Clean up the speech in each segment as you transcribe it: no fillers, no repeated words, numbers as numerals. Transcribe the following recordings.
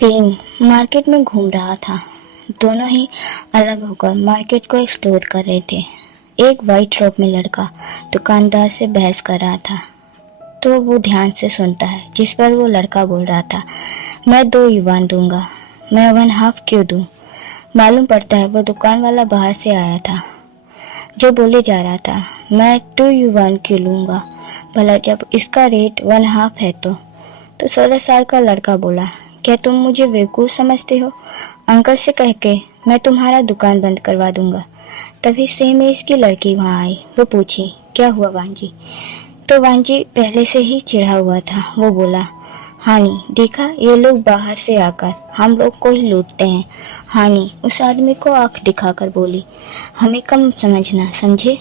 Ping market में घूम रहा था। दोनों ही अलग होकर मार्केट को एक्सप्लोर कर रहे थे। एक वाइट रॉब में लड़का दुकानदार से बहस कर रहा था, तो वो ध्यान से सुनता है, जिस पर वो लड़का बोल रहा था, मैं 2 युवान दूंगा। मैं 1/2 क्यों दूं? मालूम पड़ता है वो दुकान वाला बाहर से आया था, जो बोले जा रहा था, मैं 2 युवान क्यों लूंगा? भला जब इसका रेट 1/2 है तो 16 साल का लड़का बोला, क्या तुम मुझे बेवकूफ़ समझते हो? अंकल से कह के मैं तुम्हारा दुकान बंद करवा दूंगा। तभी सेम एज की लड़की वहाँ आई। वो पूछी, क्या हुआ वांजी? तो वांजी पहले से ही चिढ़ा हुआ था। वो बोला, हानी देखा, ये लोग बाहर से आकर हम लोग को ही लूटते हैं। हानी उस आदमी को आंख दिखाकर बोली, हमें कम समझना, समझे?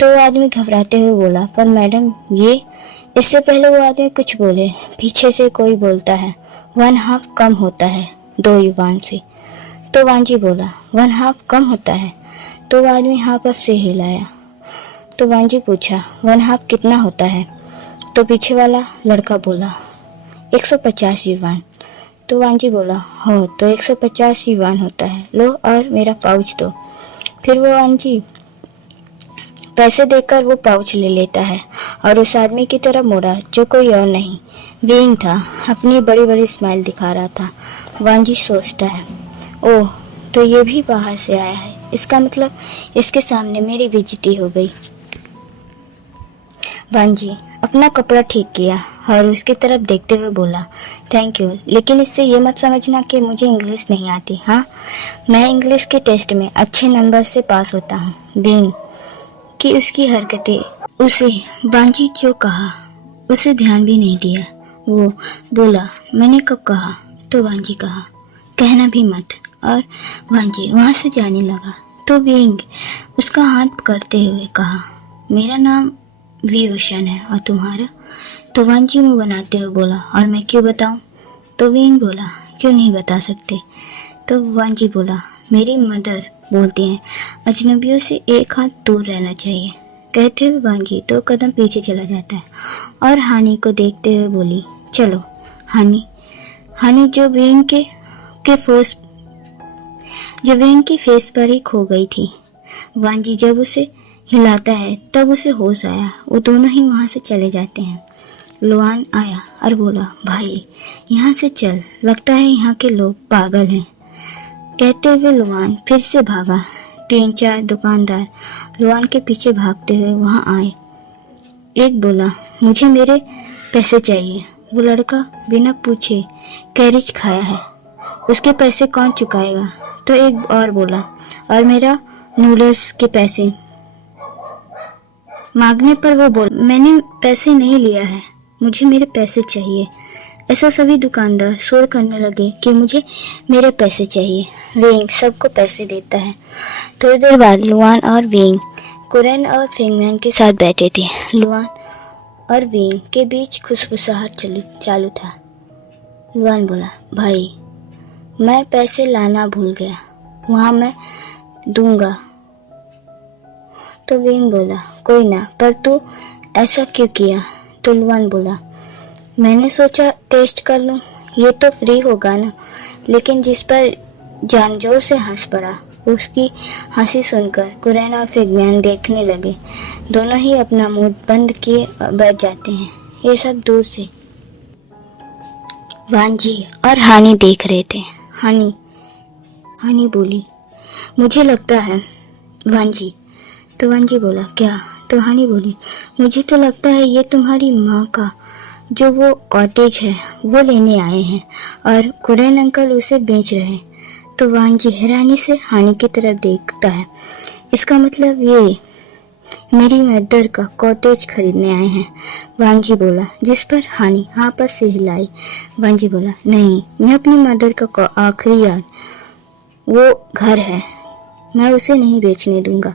तो वो आदमी घबराते हुए बोला, पर मैडम ये। इससे पहले वो आदमी कुछ बोले, पीछे से कोई बोलता है, 1/2 कम होता है 2 युवान से। तो वांजी बोला, 1/2 कम होता है? तो वो आदमी हाँ पर से हिलाया। तो वांजी पूछा, 1/2 कितना होता है? तो पीछे वाला लड़का बोला, 150 युवान। तो वांजी बोला, हो तो 150 युवान होता है, लो और मेरा पाउच दो। फिर वो वांजी पैसे देकर वो पाउच ले लेता है और उस आदमी की तरफ मुड़ा, जो कोई और नहीं बीइंग था। अपनी बड़ी बड़ी स्माइल दिखा रहा था। वांजी सोचता है, ओह तो ये भी बाहर से आया है, इसका मतलब इसके सामने मेरी बेइज्जती हो गई। वांजी अपना कपड़ा ठीक किया और उसकी तरफ देखते हुए बोला, थैंक यू, लेकिन इससे ये मत समझना कि मुझे इंग्लिश नहीं आती। हाँ, मैं इंग्लिश के टेस्ट में अच्छे नंबर से पास होता हूँ। बीइंग कि उसकी हरकतें उसे वांजी जो कहा उसे ध्यान भी नहीं दिया। वो बोला, मैंने कब कहा? तो वांजी कहा, कहना भी मत। और वांजी वहाँ से जाने लगा। तो बीइंग उसका हाथ पकड़ते हुए कहा, मेरा नाम वी ओशन है और तुम्हारा? तो वांजी मुंह बनाते हुए बोला, और मैं क्यों बताऊं? तो बीइंग बोला, क्यों नहीं बता सकते? तो वांजी बोला, मेरी मदर बोलती हैं अजनबियों से एक हाथ दूर रहना चाहिए। कहते हुए वांजी 2 कदम पीछे चला जाता है और हानी को देखते हुए बोली, चलो हानी। हानी जो बीइंग की फेस पर ही खो गई थी। वांजी जब उसे हिलाता है तब उसे होश आया। वो दोनों ही वहां से चले जाते हैं। लुआन आया और बोला, भाई यहाँ से चल, लगता है यहाँ के लोग पागल हैं। कहते हुए लुआन फिर से भागा। 3-4 दुकानदार लुआन के पीछे भागते हुए वहां आए। एक बोला, मुझे मेरे पैसे चाहिए। वो लड़का बिना पूछे कैरिज खाया है, उसके पैसे कौन चुकाएगा? तो एक और बोला, और मेरा नूडल्स के पैसे मांगने पर वो बोला, मैंने पैसे नहीं लिया है, मुझे मेरे पैसे चाहिए। ऐसा सभी दुकानदार शोर करने लगे कि मुझे मेरे पैसे चाहिए। वेंग सबको पैसे देता है। थोड़ी देर बाद लुआन और वेंग कुरैन और फेंगमैन के साथ बैठे थे। लुआन और वेंग के बीच खुशबुसाहट चालू था। लुआन बोला, भाई मैं पैसे लाना भूल गया, वहाँ मैं दूंगा। तो वेंग बोला, कोई ना, पर तू ऐसा क्यों किया? तो लुआन बोला, मैंने सोचा टेस्ट कर लूं, ये तो फ्री होगा ना। लेकिन जिस पर जानजोर से हंस पड़ा। उसकी हंसी सुनकर कुरैन और फेंगमैन देखने लगे। दोनों ही अपना मुंह बंद किए बैठ जाते हैं। ये सब दूर से वांजी और हानी देख रहे थे। हानी बोली, मुझे लगता है वांजी। तो वांजी बोला, क्या? तो हानी बोली, मुझे तो लगता है ये तुम्हारी माँ का जो वो कॉटेज है वो लेने आए हैं और कुरैन अंकल उसे बेच रहे हैं। तो वांजी हैरानी से हानी की तरफ देखता है। इसका मतलब ये मेरी मदर का कॉटेज खरीदने आए हैं। वांजी बोला, जिस पर हानी हाँ पर से हिलाई। वांजी बोला, नहीं, मैं अपनी मदर का आखिरी याद वो घर है, मैं उसे नहीं बेचने दूंगा।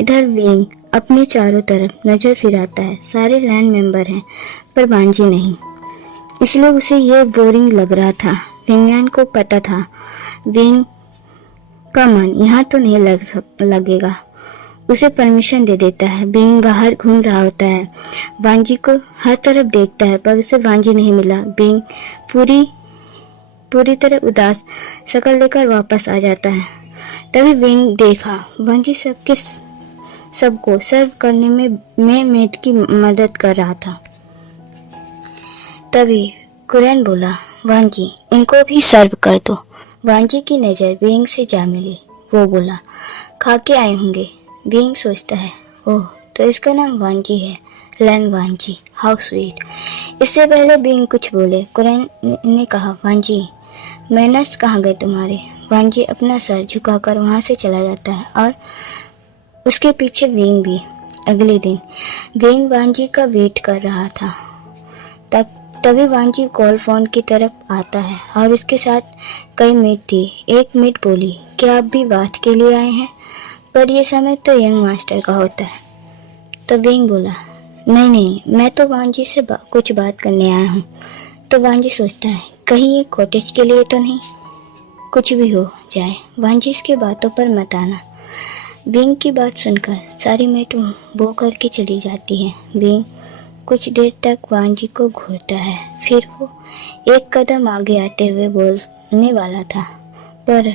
इधर वेंग अपने चारों तरफ नजर फिराता है। सारे लैंड मेंबर हैं पर वांजी नहीं, इसलिए उसे यह बोरिंग लग रहा था। फेंगमैन को पता था वेंग का मन यहाँ तो नहीं लगेगा। उसे परमिशन दे देता है। वेंग बाहर घूम रहा होता है। वांजी को हर तरफ देखता है पर उसे वांजी नहीं मिला। वेंग पूरी पूरी तरह उदास शक्ल लेकर वापस आ जाता है। तभी विंग देखा वांजी सबको सर्व करने में मेट की मदद कर रहा था। तभी कुरैन बोला, वांजी इनको भी सर्व कर दो। वांजी की नज़र विंग से जा मिली। वो बोला, खा के आए होंगे। विंग सोचता है, ओह तो इसका नाम वांजी है, लैन वांजी, हाउ स्वीट। इससे पहले विंग कुछ बोले, कुरैन ने कहा, वांजी मैनर्स कहाँ गए तुम्हारे। वांजी अपना सर झुकाकर वहाँ से चला जाता है और उसके पीछे विंग भी। अगले दिन विंग वांजी का वेट कर रहा था। तभी वांजी कॉल फोन की तरफ आता है और उसके साथ कई मेट थी। एक मेट बोली, क्या आप भी बात के लिए आए हैं? पर यह समय तो यंग मास्टर का होता है। तो विंग बोला, नहीं, मैं तो वांजी से कुछ बात करने आया हूँ। तो वांजी सोचता है, कहीं ये कॉटेज के लिए तो नहीं? कुछ भी हो जाए, वांजी इसकी बातों पर मत आना। विंग की बात सुनकर सारी मेट वो करके चली जाती है। विंग कुछ देर तक वांजी को घूरता है, फिर वो एक कदम आगे आते हुए बोलने वाला था, पर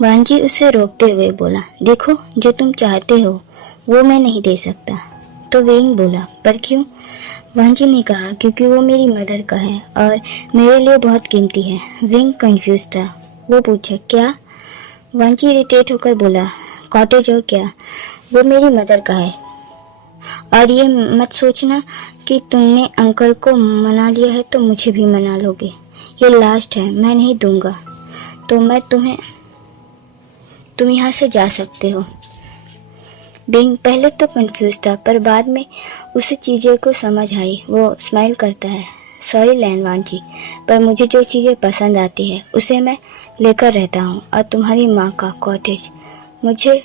वांजी उसे रोकते हुए बोला, देखो जो तुम चाहते हो वो मैं नहीं दे सकता। तो विंग बोला, पर क्यों? वांजी ने कहा, क्योंकि वो मेरी मदर का है और मेरे लिए बहुत कीमती है। विंग कंफ्यूज था। वो पूछा, क्या? वांजी इरिटेट होकर बोला, कॉटेज और क्या, वो मेरी मदर का है। और ये मत सोचना कि तुमने अंकल को मना लिया है तो मुझे भी मना लोगे। ये लास्ट है, मैं नहीं दूंगा। तो तुम यहाँ से जा सकते हो। बिंग पहले तो कंफ्यूज था, पर बाद में उसे चीज़ें को समझ आई। वो स्माइल करता है, सॉरी लैन वांजी, पर मुझे जो चीज़ें पसंद आती है उसे मैं लेकर रहता हूँ। और तुम्हारी माँ का कॉटेज मुझे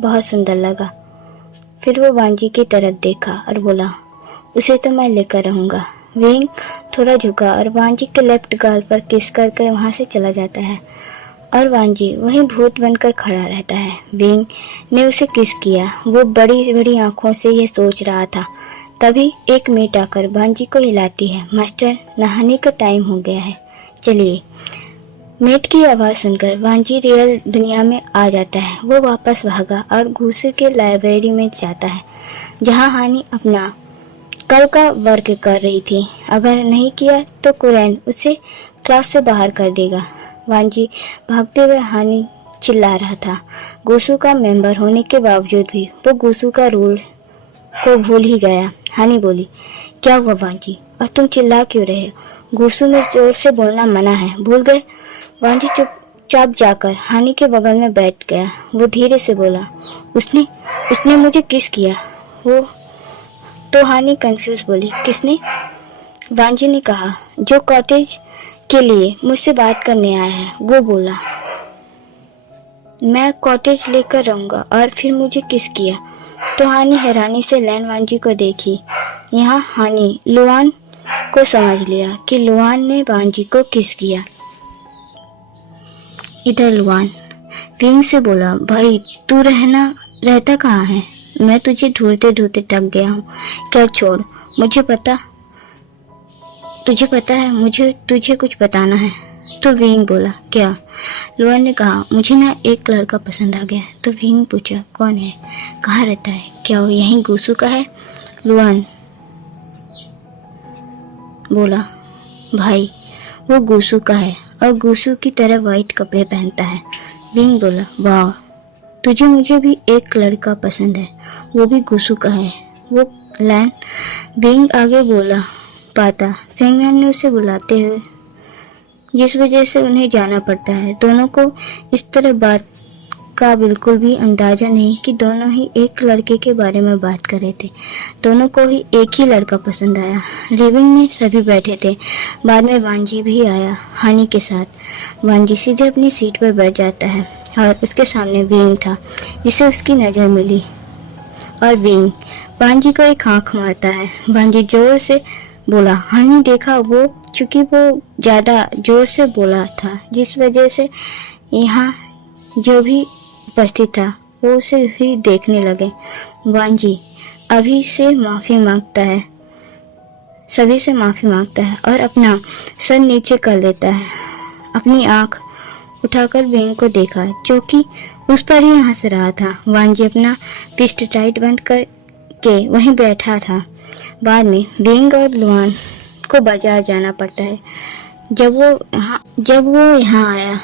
बहुत सुंदर लगा। फिर वो वांजी की तरफ देखा और बोला, उसे तो मैं लेकर रहूँगा। विंग थोड़ा झुका और वांजी के लेफ्ट गाल पर किस करके वहाँ से चला जाता है और वांजी वहीं भूत बनकर खड़ा रहता है। विंग ने उसे किस किया। वो बड़ी बड़ी आंखों से यह सोच रहा था। तभी एक मेट आकर वांजी को हिलाती है, मास्टर नहाने का टाइम हो गया है, चलिए। मेट की आवाज़ सुनकर वांजी रियल दुनिया में आ जाता है। वो वापस भागा और घूसे के लाइब्रेरी में जाता है, जहाँ हानी अपना कल का वर्क कर रही थी। अगर नहीं किया तो कुरैन उसे क्लास से बाहर कर देगा। वांजी भागते हुए हानी चिल्ला रहा था। गुसू का मेंबर होने के बावजूद भी वो गुसू का रूल को भूल ही गया। हानी बोली, क्या हुआ वांजी, और तुम चिल्ला क्यों रहे हो? गुसू में जोर से बोलना मना है, भूल गए? वांजी चुपचाप जाकर हानी के बगल में बैठ गया। वो धीरे से बोला, उसने मुझे किस किया? वो तो हानी कंफ्यूज बोली, किसने? वांजी ने कहा, जो कॉटेज के लिए मुझसे बात करने आया है वो बोला, मैं कॉटेज लेकर रहूंगा और फिर मुझे किस किया। तो हानी हैरानी से लैन वांजी को देखी। यहाँ हानी लुआन को समझ लिया कि लुआन ने वांजी को किस किया। इधर लुआन विंग से बोला, भाई तू रहता कहाँ है? मैं तुझे ढूंढते ढूंढते थक गया हूँ। क्या छोड़, तुझे पता है मुझे तुझे कुछ बताना है। तो विंग बोला, क्या? लुआन ने कहा, मुझे ना एक लड़का पसंद आ गया। तो विंग पूछा, कौन है, कहाँ रहता है, क्या वो यहीं गुसू का है? लुआन बोला, भाई वो गुसू का है और गुसू की तरह वाइट कपड़े पहनता है। विंग बोला, वाह, तुझे मुझे भी एक लड़का पसंद है, वो भी गुसू का है, वो लैन। विंग आगे बोला पाता फेंगमैन ने उसे बुलाते हुए, जिस वजह से उन्हें जाना पड़ता है। दोनों को इस तरह बात का बिल्कुल भी अंदाजा नहीं कि दोनों ही एक लड़के के बारे में बात कर रहे थे। दोनों को ही एक ही लड़का पसंद आया। लिविंग में सभी बैठे थे। बाद में वांजी भी आया हानी के साथ। वांजी सीधे अपनी सीट पर बैठ जाता है और उसके सामने विंग था, जिसे उसकी नज़र मिली और विंग वांजी को एक आंख मारता है। वांजी जोर से बोला, हानी देखा वो, चूंकि वो ज़्यादा जोर से बोला था, जिस वजह से यहाँ जो भी उपस्थित था वो उसे ही देखने लगे। वांजी अभी से माफ़ी मांगता है, सभी से माफ़ी मांगता है और अपना सर नीचे कर लेता है। अपनी आंख उठाकर विंग को देखा, जो कि उस पर ही हंस रहा था। वांजी अपना पिस्ट टाइट बंद करके वहीं बैठा था। बाद में विंग और लुआन को बाजार जाना पड़ता है। जब वो यहाँ आया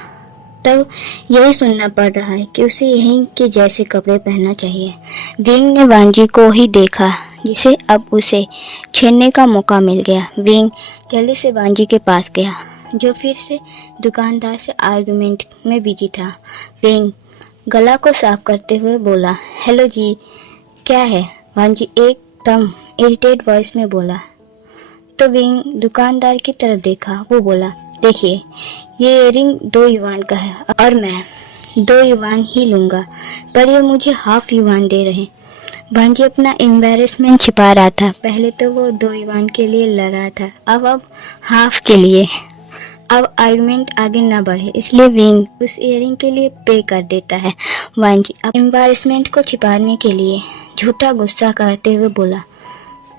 तब यही सुनना पड़ रहा है कि उसे यहीं के जैसे कपड़े पहनना चाहिए। विंग ने वांजी को ही देखा, जिसे अब उसे छेड़ने का मौका मिल गया। विंग जल्दी से वांजी के पास गया, जो फिर से दुकानदार से आर्गुमेंट में बिजी था। विंग गला को साफ करते हुए बोला, हेलो जी, क्या है? वांजी एकदम इरिटेट वॉइस में बोला। तो विंग दुकानदार की तरफ देखा। वो बोला, देखिए, ये इयररिंग 2 युआन का है और मैं 2 युआन ही लूंगा, पर ये मुझे हाफ युआन दे रहे। वांजी अपना एम्बैरेसमेंट छिपा रहा था। पहले तो वो 2 युआन के लिए लड़ रहा था, अब हाफ के लिए। अब आर्गुमेंट आगे न बढ़े, इसलिए विंग उस इयररिंग के लिए पे कर देता है। वांजी अब एम्बैरेसमेंट को छिपाने के लिए झूठा गुस्सा करते हुए बोला,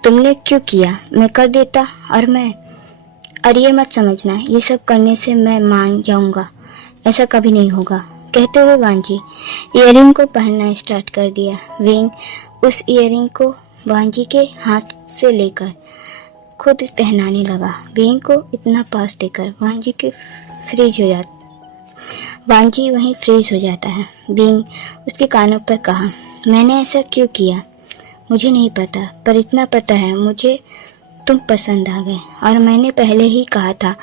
तुमने क्यों किया? मैं कर देता। और ये मत समझना, ये सब करने से मैं मान जाऊंगा, ऐसा कभी नहीं होगा। कहते हुए वांजी इयररिंग को पहनना स्टार्ट कर दिया। विंग उस इयररिंग को वांजी के हाथ से लेकर खुद पहनाने लगा। विंग को इतना पास देकर वांजी वहीं फ्रीज हो जाता है। विंग उसके कानों पर कहा, मैंने ऐसा क्यों किया मुझे नहीं पता, पर इतना पता है मुझे तुम पसंद आ गए, और मैंने पहले ही कहा था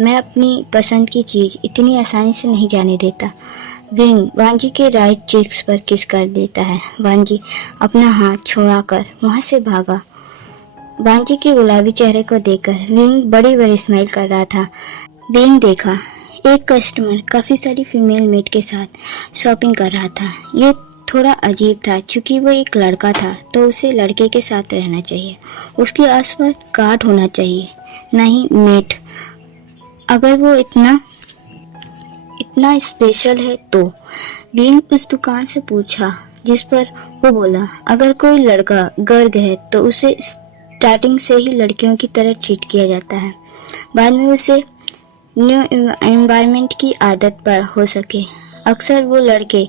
मैं अपनी पसंद की चीज इतनी आसानी से नहीं जाने देता। विंग वांजी के राइट चीक्स पर किस कर देता है। वांजी अपना हाथ छुड़ाकर वहां से भागा। वांजी के गुलाबी चेहरे को देखकर विंग बड़ी बड़ी स्माइल कर रहा था। विंग देखा एक कस्टमर काफी सारी फीमेल मेट के साथ शॉपिंग कर रहा था। ये थोड़ा अजीब था, क्योंकि वो एक लड़का था तो उसे लड़के के साथ रहना चाहिए, उसके आसपास गार्ड होना चाहिए, नहीं मेट। अगर वो इतना स्पेशल है तो। विंग उस दुकान से पूछा, जिस पर वो बोला, अगर कोई लड़का गर्ग है तो उसे स्टार्टिंग से ही लड़कियों की तरह ट्रीट किया जाता है, बाद में उसे न्यू एनवायरनमेंट की आदत पर हो सके। अक्सर वो लड़के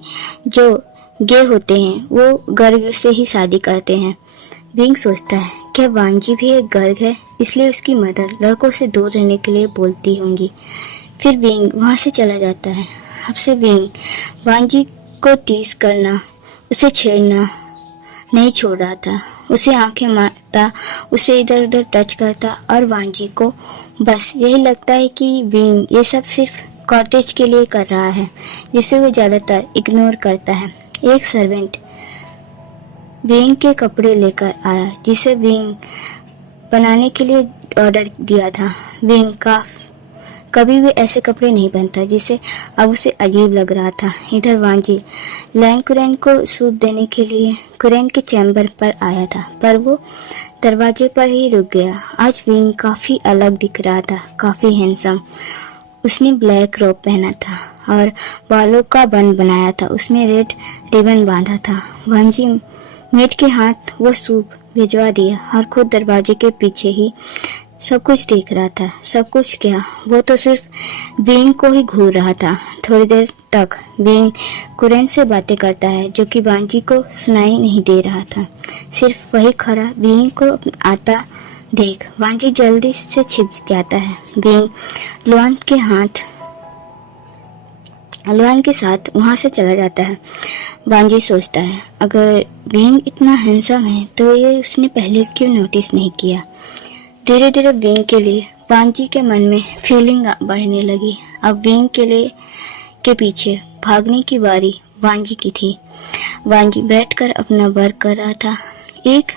जो गे होते हैं वो गर्ग से ही शादी करते हैं। विंग सोचता है, क्या वांजी भी एक गर्ग है, इसलिए उसकी मदर लड़कों से दूर रहने के लिए बोलती होंगी। फिर विंग वहां से चला जाता है। अब से विंग वांजी को टीज करना, उसे छेड़ना नहीं छोड़ रहा था। उसे आंखें मारता, उसे इधर उधर टच करता, और वांजी को बस यही लगता है कि विंग ये सब सिर्फ कॉटेज के लिए कर रहा है, जिसे वो ज्यादातर इग्नोर करता है। एक सर्वेंट विंग के कपड़े लेकर आया, जिसे विंग बनाने के लिए ऑर्डर दिया था। विंग कभी भी ऐसे कपड़े नहीं पहनता, जिसे अब उसे अजीब लग रहा था। इधर वांजी लैन कुरैन को सूप देने के लिए कुरैन के चैम्बर पर आया था, पर वो दरवाजे पर ही रुक गया। आज विंग काफी अलग दिख रहा था, काफी हैंडसम। उसने ब्लैक रोब पहना था और बालों का बन बनाया था, उसमें रेड रिबन बांधा था। वांजी मेट के हाथ वो सूप भिजवा दिया और खुद दरवाजे के पीछे ही सब कुछ देख रहा था। सब कुछ क्या, वो तो सिर्फ विंग को ही घूर रहा था। थोड़ी देर तक विंग कुरैन से बातें करता है, जो कि वांजी को सुनाई नहीं दे रहा था। सिर्फ वही खड़ा विंग को आता देख वांजी जल्दी से छिप जाता है। विंग लुआन के साथ वहां से चला जाता है। वांजी सोचता है, अगर विंग इतना हैंडसम है तो ये उसने पहले क्यों नोटिस नहीं किया। धीरे धीरे विंग के लिए वांजी के मन में फीलिंग बढ़ने लगी। अब विंग के पीछे भागने की बारी वांजी की थी। वांजी बैठकर अपना वर्क कर रहा था। एक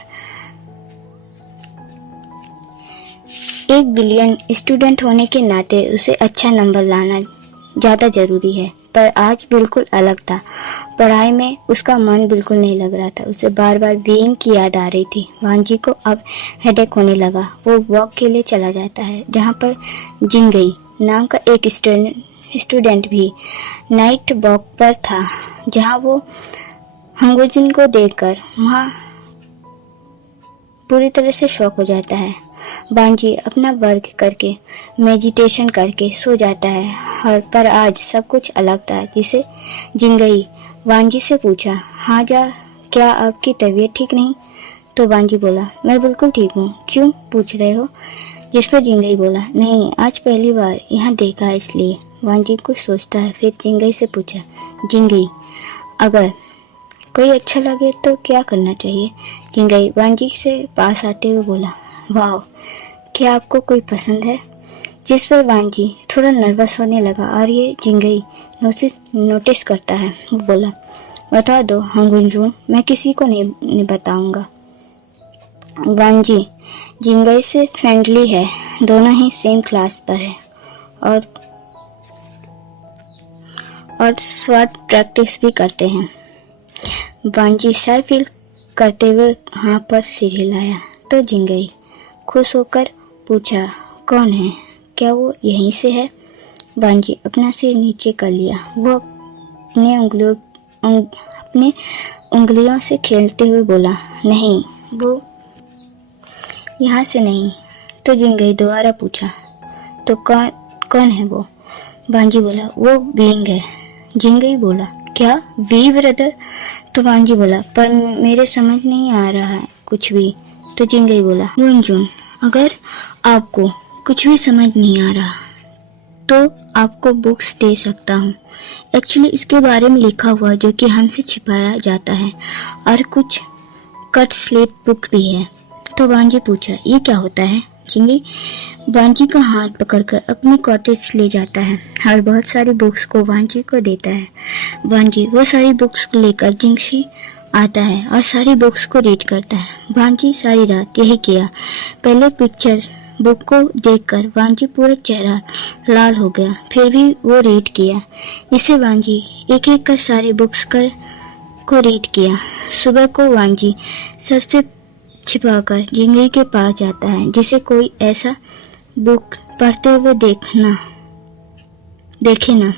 बिलियन स्टूडेंट होने के नाते उसे अच्छा नंबर लाना ज्यादा जरूरी है, पर आज बिल्कुल अलग था। पढ़ाई में उसका मन बिल्कुल नहीं लग रहा था। उसे बार बार विंग की याद आ रही थी। वांजी को अब हेडेक होने लगा। वो वॉक के लिए चला जाता है, जहाँ पर जिंगई नाम का एक स्टूडेंट भी नाइट वॉक पर था, जहाँ वो हंगुजिन को देखकर वहाँ पूरी तरह से शॉक हो जाता है। बांजी अपना वर्क करके मेडिटेशन करके सो जाता है और पर आज सब कुछ अलग था। जिसे जिंगई वांजी से पूछा, हाँ जा, क्या आपकी तबीयत ठीक नहीं? तो वांजी बोला, मैं बिल्कुल ठीक हूँ, क्यों पूछ रहे हो? जिस पर जिंगई बोला, नहीं, आज पहली बार यहाँ देखा है इसलिए। वांजी कुछ सोचता है, फिर जिंगई से पूछा, जिंगई, अगर कोई अच्छा लगे तो क्या करना चाहिए? जिंगई वांजी से पास आते हुए बोला, वाह, क्या आपको कोई पसंद है? जिस पर वांजी थोड़ा नर्वस होने लगा और ये जिंगई नोटिस करता है। वो बोला, बता दो हंगुंजून, मैं किसी को नहीं बताऊंगा। वांजी जिंगई से फ्रेंडली है, दोनों ही सेम क्लास पर है और स्वॉट प्रैक्टिस भी करते हैं। वांजी शाय फील करते हुए हाँ पर सिर हिलाया तो जिंगई खुश होकर पूछा, कौन है? क्या वो यहीं से है? वांजी अपना सिर नीचे कर लिया। वो अपने उंगलियों से खेलते हुए बोला, नहीं, वो यहाँ से नहीं। तो जिंगई दोबारा पूछा, तो कौन है वो? वांजी बोला, वो बीइंग है। जिंगई बोला, क्या वी ब्रदर? तो वांजी बोला, पर मेरे समझ नहीं आ रहा है कुछ भी। तो जिंगई बोला, गुंजुन, अगर आपको कुछ भी समझ नहीं आ रहा तो आपको बुक्स दे सकता हूँ। एक्चुअली इसके बारे में लिखा हुआ जो कि हमसे छिपाया जाता है, और कुछ कट स्लेट बुक भी है। तो वांजी पूछा, ये क्या होता है? जिंगई वांजी का हाथ पकड़कर अपने कॉटेज ले जाता है और बहुत सारी बुक्स को वांजी को देता है। वांजी वो सारी बुक्स को लेकर जिंगशी आता है और सारी बुक्स को रीड करता है। वांजी सारी रात यही किया। पहले पिक्चर बुक को देखकर वांजी पूरा चेहरा लाल हो गया, फिर भी वो रीड किया। इसे वांजी एक एक कर सारी बुक्स को रीड किया। सुबह को वांजी सबसे छिपाकर जिंगई के पास जाता है, जिसे कोई ऐसा बुक पढ़ते हुए देखे ना।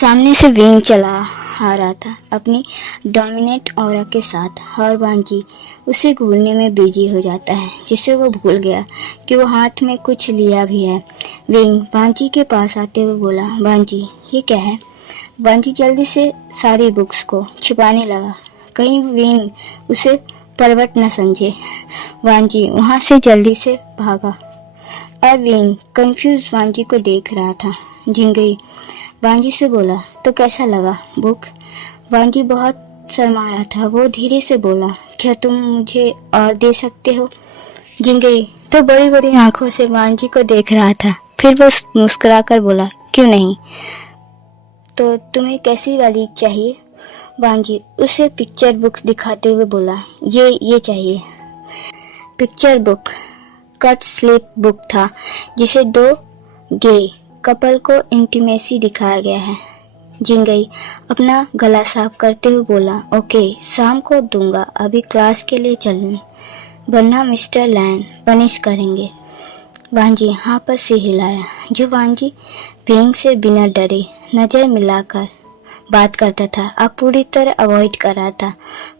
सामने से विंग चला आ रहा था अपनी डोमिनेट ऑरा के साथ, और वांजी उसे घूरने में बिजी हो जाता है, जिससे वो भूल गया कि वो हाथ में कुछ लिया भी है। विंग वांजी के पास आते हुए बोला, वांजी, ये क्या है? वांजी जल्दी से सारी बुक्स को छिपाने लगा, कहीं विंग उसे परवट न समझे। वांजी वहां से जल्दी से भागा और विंग कंफ्यूज वांजी को देख रहा था। जिंगई वांजी से बोला, तो कैसा लगा बुक? वांजी बहुत शर्मा रहा था। वो धीरे से बोला, क्या तुम मुझे और दे सकते हो? जिंगई तो बड़ी बड़ी आंखों से वांजी को देख रहा था, फिर वो मुस्कुराकर बोला, क्यों नहीं? तो तुम्हें कैसी वाली चाहिए? वांजी उसे पिक्चर बुक दिखाते हुए बोला, ये चाहिए। Picture book cut slip book था, जिसे दो गे कपल को इंटीमेसी दिखाया गया है। जिंगई अपना गला साफ करते हुए बोला, ओके, शाम को दूंगा, अभी क्लास के लिए चलने, वरना मिस्टर लैन पनिश करेंगे। वांजी हाँ पर सिर हिलाया। जो वांजी विंग से बिना डरे नजर मिलाकर बात करता था, अब पूरी तरह अवॉइड कर रहा था।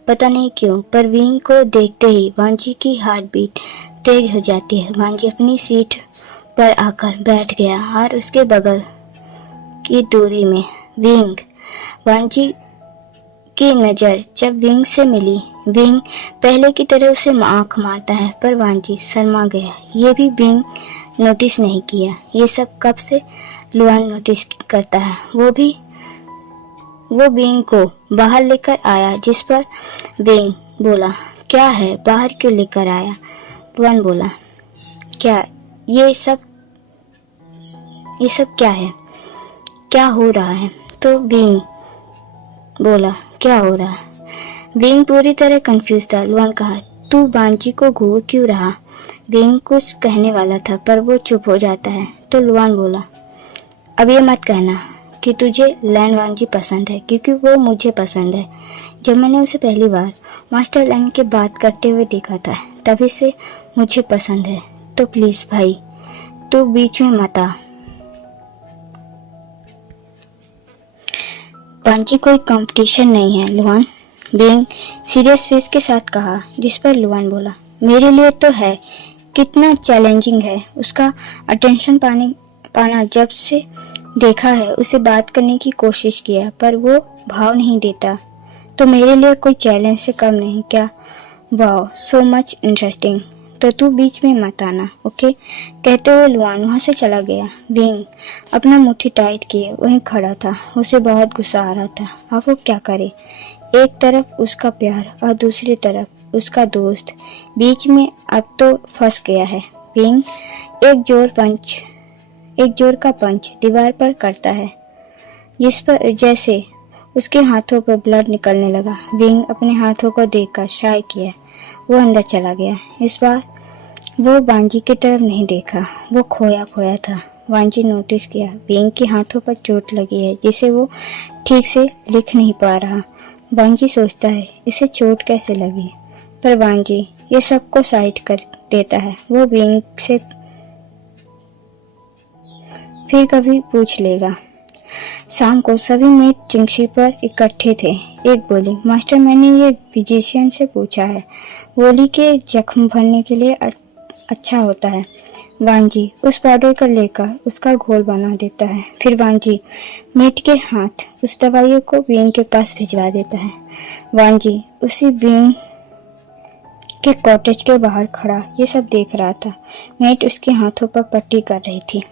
पता नहीं क्यों, पर विंग को देखते ही वांजी की हार्ट बीट तेज हो जाती है। वांजी अपनी सीट पर आकर बैठ गया और उसके बगल की दूरी में विंग। वांजी की नजर जब विंग से मिली, विंग पहले की तरह उसे आंख मारता है, पर वांजी शर्मा गया। ये भी विंग नोटिस नहीं किया। ये सब कब से लुआन नोटिस करता है। वो विंग को बाहर लेकर आया, जिस पर विंग बोला, क्या है, बाहर क्यों लेकर आया? लुआन बोला, क्या ये सब क्या है? क्या हो रहा है? तो विंग बोला, क्या हो रहा है? विंग पूरी तरह कंफ्यूज था। लुआन कहा, तू वांजी को घूर क्यों रहा? विंग कुछ कहने वाला था, पर वो चुप हो जाता है। तो लुआन बोला, अब ये मत कहना कि तुझे लैन वांजी पसंद है, क्योंकि वो मुझे पसंद है। जब मैंने उसे पहली बार मास्टर लैन के बात करते हुए देखा था, तभी से मुझे पसंद है। तो प्लीज भाई, तू बीच में मत आ। वांजी कोई कंपटीशन नहीं है लुआन, विंग सीरियस फेस के साथ कहा, जिस पर लुआन बोला, मेरे लिए तो है। कितना चैलेंजिंग है। उसका अटेंशन पाना जब से देखा है, उसे बात करने की कोशिश किया पर वो भाव नहीं देता। तो मेरे लिए कोई चैलेंज से कम नहीं क्या? वाह, सो मच इंटरेस्टिंग। तो तू बीच में मत आना, ओके? कहते हुए लुआन वहां से चला गया। विंग अपना मुट्ठी टाइट किए वहीं खड़ा था। उसे बहुत गुस्सा आ रहा था। अब वो क्या करे? एक तरफ उसका प्यार और दूसरी तरफ उसका दोस्त, बीच में अब तो फंस गया है। विंग एक जोर का पंच दीवार पर करता है, जिस पर जैसे उसके हाथों पर ब्लड निकलने लगा। विंग अपने हाथों को देखकर शाय किया। वो अंदर चला गया। इस बार वो वांजी की तरफ नहीं देखा। वो खोया खोया था। वांजी नोटिस किया विंग के हाथों पर चोट लगी है, जिसे वो ठीक से लिख नहीं पा रहा। वांजी सोचता है इसे चोट कैसे लगी, पर वांजी ये सबको साइड कर देता है। वो विंग से फिर कभी पूछ लेगा। शाम को सभी मेट चिंगशी पर इकट्ठे थे। एक बोली, मास्टर मैंने ये फिजिशियन से पूछा है, बोली के जख्म भरने के लिए अच्छा होता है। वांजी उस पाउडर को लेकर उसका घोल बना देता है। फिर वांजी मेट के हाथ उस दवाइयों को विंग के पास भिजवा देता है। वांजी उसी विंग के कॉटेज के बाहर खड़ा ये सब देख रहा था। मेट उसके हाथों पर पट्टी कर रही थी।